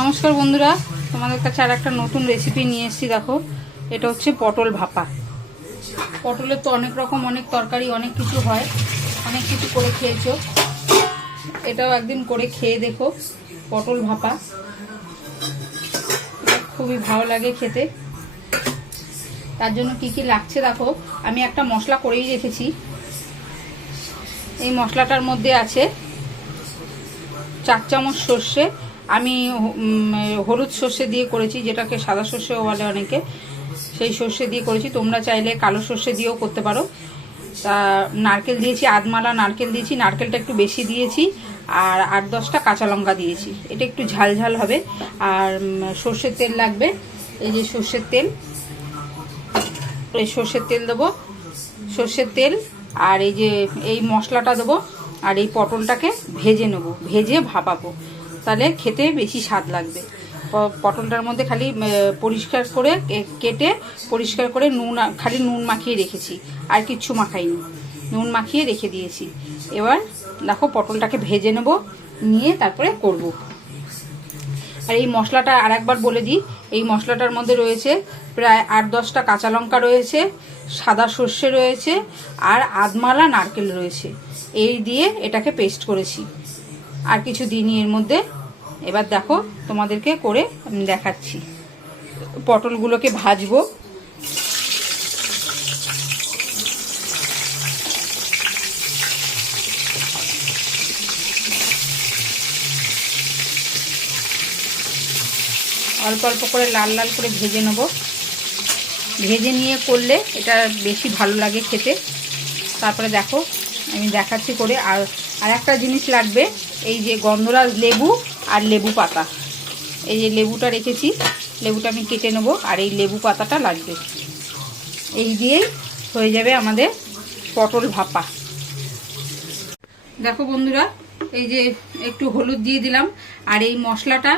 নমস্কার বন্ধুরা, তোমাদের কাছে আর একটা নতুন রেসিপি নিয়ে এসেছি, দেখো। এটা হচ্ছে পটল ভাপা। পটলের তো অনেক রকম, অনেক তরকারি, অনেক কিছু হয়। অনেক কিছু করে খেয়েছো। এটাও একদিন করে খেয়ে দেখো, পটল ভাপা। খুবই ভালো লাগে খেতে। তার জন্য কি কি লাগছে দেখো, আমি একটা মশলা করেই রেখেছি। এই মশলাটার মধ্যে আছে চার চামচ সর্ষে আমি হলুদ সর্ষে দিয়ে করেছি, যেটাকে সাদা সর্ষেও বলে অনেকে। সেই সর্ষে দিয়ে করেছি। তোমরা চাইলে কালো সর্ষে দিয়েও করতে পারো। তা, নারকেল দিয়েছি, আধমালা নারকেল দিয়েছি। নারকেলটা একটু বেশি দিয়েছি। আর আট দশটা কাঁচা লঙ্কা দিয়েছি। এটা একটু ঝাল ঝাল হবে। আর সর্ষের তেল লাগবে। এই যে সর্ষের তেল। এই সর্ষের তেল দেবো। সর্ষের তেল আর এই যে, এই মশলাটা দেবো। আর এই পটলটাকে ভেজে নেব। ভেজে ভাপাবো। তাহলে খেতে বেশি স্বাদ লাগবে। পটলটার মধ্যে খালি পরিষ্কার করে কেটে পরিষ্কার করে নুন, খালি নুন মাখিয়ে রেখেছি। আর কিচ্ছু মাখাইনি। নুন মাখিয়ে রেখে দিয়েছি। এবার দেখো পটলটাকে ভেজে নেব, নিয়ে তারপরে করব। আর এই মশলাটা আর একবার বলে দিই, এই মশলাটার মধ্যে রয়েছে প্রায় আট দশটা কাঁচা লঙ্কা রয়েছে, সাদা সর্ষে রয়েছে, আর আধমালা নারকেল রয়েছে। এই দিয়ে এটাকে পেস্ট করেছি। আর কিছু দিনই এর মধ্যে। এবার দেখো তোমাদেরকে করে আমি দেখাচ্ছি। পটলগুলোকে ভাজবো। অল্প অল্প করে লাল লাল করে ভেজে নেব। ভেজে নিয়ে করলে এটা বেশি ভালো লাগে খেতে। তারপরে দেখো আমি দেখাচ্ছি করে। আর আর একটা জিনিস লাগবে, এই যে গন্ধরাজ লেবু আর লেবু পাতা। এই যে লেবুটা রেখেছি, লেবুটা আমি কেটে নেব, আর এই লেবু পাতাটা লাগবে। এই দিয়েই হয়ে যাবে আমাদের পটল ভাপা। দেখো বন্ধুরা, এই যে একটু হলুদ দিয়ে দিলাম, আর এই মশলাটা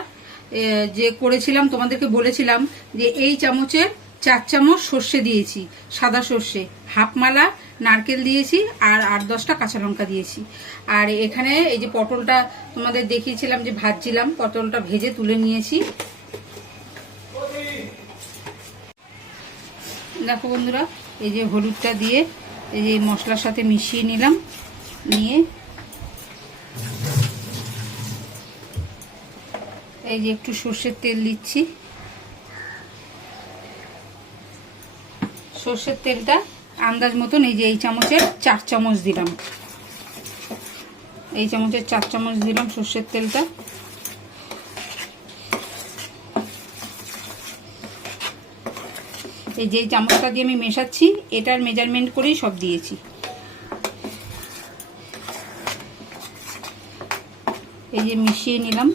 যে করেছিলাম, তোমাদেরকে বলেছিলাম যে এই চামচের চার চামচ সর্ষে দিয়েছি, সাদা সর্ষে। হাফমালা নারকেল দিয়েছি আর আট দশটা কাঁচা লঙ্কা দিয়েছি। আর এখানে এই যে পটলটা তোমাদের দেখিয়েছিলাম যে ভাজছিলাম, পটলটা ভেজে তুলে নিয়েছি। দেখো বন্ধুরা, এই যে হলুদটা দিয়ে এই যে মশলার সাথে মিশিয়ে নিলাম, নিয়ে এই যে একটু সর্ষের তেল দিচ্ছি। সর্ষের তেলটা আন্দাজ মতন এই যে এই চামচের চার চামচ দিলাম। এই চামচের চার চামচ দিলাম সর্ষের তেলটা। এই যে চামচটা দিয়ে আমি মেশাচ্ছি, এটার মেজারমেন্ট করেই সব দিয়েছি। এই যে মিশিয়ে নিলাম,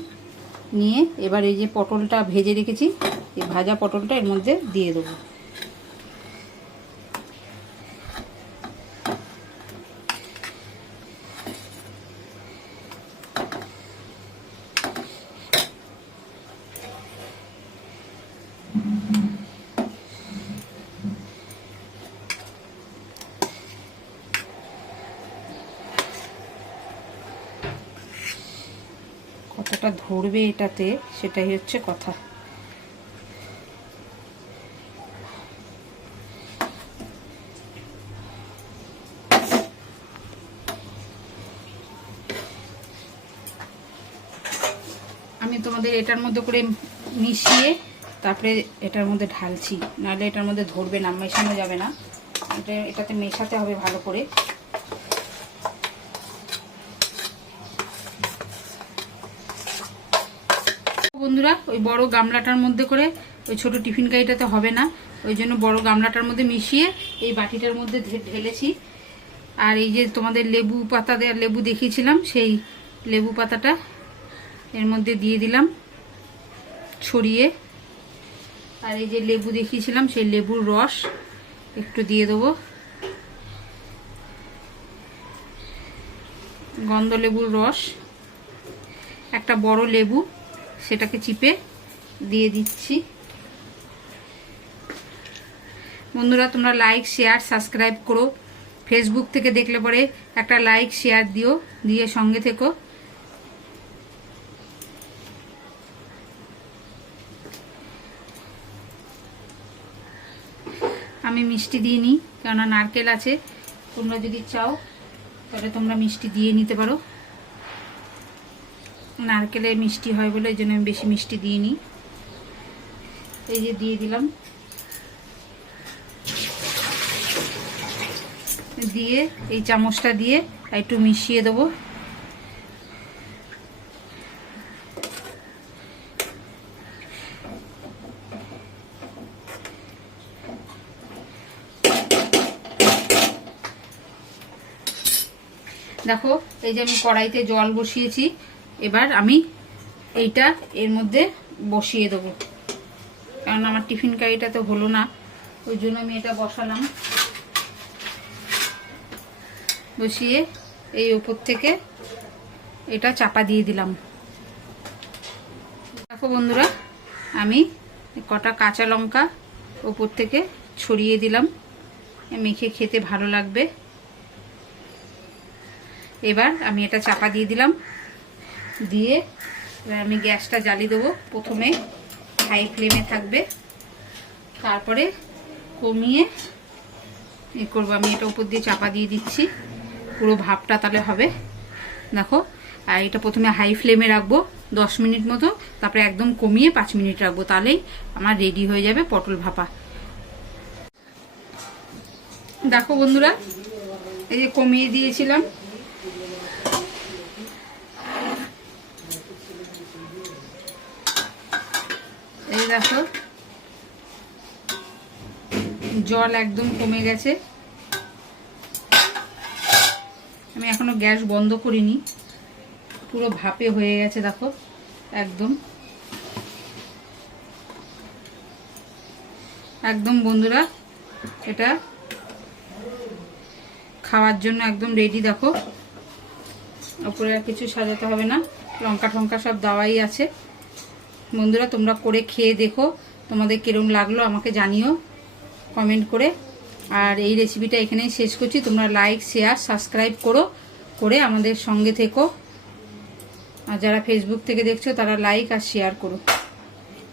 নিয়ে এবার এই যে পটলটা ভেজে রেখেছি, এই ভাজা পটলটা এর মধ্যে দিয়ে দেবো। কতটা ধরবে এটাতে, সেটাই হচ্ছে কথা। আমি তোমাদের এটার মধ্যে করে মিশিয়ে তারপরে এটার মধ্যে ঢালছি। নাহলে এটার মধ্যে ধরবে না, মেশানো যাবে না। এটা, এটাতে মেশাতে হবে ভালো করে। বন্ধুরা, ওই বড় গামলাটার মধ্যে করে, ওই ছোট টিফিন গাড়িটাতে হবে না। ওই জন্য বড় গামলাটার মধ্যে মিশিয়ে এই বাটিটার মধ্যে ঢেলেছি। আর এই যে তোমাদের লেবু পাতা দেওয়ার লেবু দেখিয়েছিলাম, সেই লেবু পাতাটা এর মধ্যে দিয়ে দিলাম ছড়িয়ে। আর এই যে লেবু দেখিয়েছিলাম, সেই লেবুর রস একটু দিয়ে দেবো। গন্ধ লেবুর রস, একটা বড় লেবু। সেটাকে চিপে দিয়ে দিচ্ছি। বন্ধুরা, তোমরা লাইক শেয়ার সাবস্ক্রাইব করো। ফেসবুক থেকে দেখলে পরে একটা লাইক শেয়ার দিও, দিয়ে সঙ্গে থেকো। আমি মিষ্টি দিয়ে নিই কেননা নারকেল আছে। তোমরা যদি চাও, তাহলে তোমরা মিষ্টি দিয়ে নিতে পারো। নারকেলে মিষ্টি হয় বলে এই জন্য আমি বেশি মিষ্টি দিয়ে নিই এই যে দিয়ে দিলাম। দিয়ে এই চামচটা দিয়ে একটু মিশিয়ে দেবো। দেখো, এই যে আমি কড়াইতে জল বসিয়েছি। এবার আমি এইটা এর মধ্যে বসিয়ে দেবো। কারণ আমার টিফিন কারিটা তো হলো না, ওই জন্য আমি এটা বসালাম। বসিয়ে এই উপর থেকে এটা চাপা দিয়ে দিলাম। দেখো বন্ধুরা, আমি কটা কাঁচা লঙ্কা ওপর থেকে ছড়িয়ে দিলাম। মেখে খেতে ভালো লাগবে। এবার আমি এটা চাপা দিয়ে দিলাম। দিয়ে এবার আমি গ্যাসটা জ্বালিয়ে দেবো প্রথমে হাই ফ্লেমে থাকবে। তারপরে কমিয়ে এ করব আমি, এটা উপর দিয়ে চাপা দিয়ে দিচ্ছি। পুরো ভাপটা তাহলে হবে। দেখো, আর এটা প্রথমে হাই ফ্লেমে রাখব দশ মিনিট মতো, তারপরে একদম কমিয়ে পাঁচ মিনিট রাখব। তাহলেই আমার রেডি হয়ে যাবে পটল ভাপা। দেখো বন্ধুরা, এই যে কমিয়ে দিয়েছিলাম এই দেখো। জল একদম কমে গেছে। আমি এখনও গ্যাস বন্ধ করিনি। পুরো ভাপে হয়ে গেছে, দেখো। একদম। একদম বন্ধুরা, এটা খাওয়ার জন্য একদম রেডি দেখো। ওপরে আর কিছু সাজাতে হবে না। লঙ্কা টঙ্কা সব দেওয়াই আছে। বন্ধুরা, তোমরা করে খেয়ে দেখো। তোমাদের কিরম লাগল আমাকে জানিও কমেন্ট করে। আর এই রেসিপিটা এখানেই শেষ করছি। তোমরা লাইক শেয়ার সাবস্ক্রাইব করো, করে আমাদের সঙ্গে থেকো। আর যারা ফেসবুক থেকে দেখছ, তারা লাইক আর শেয়ার করো।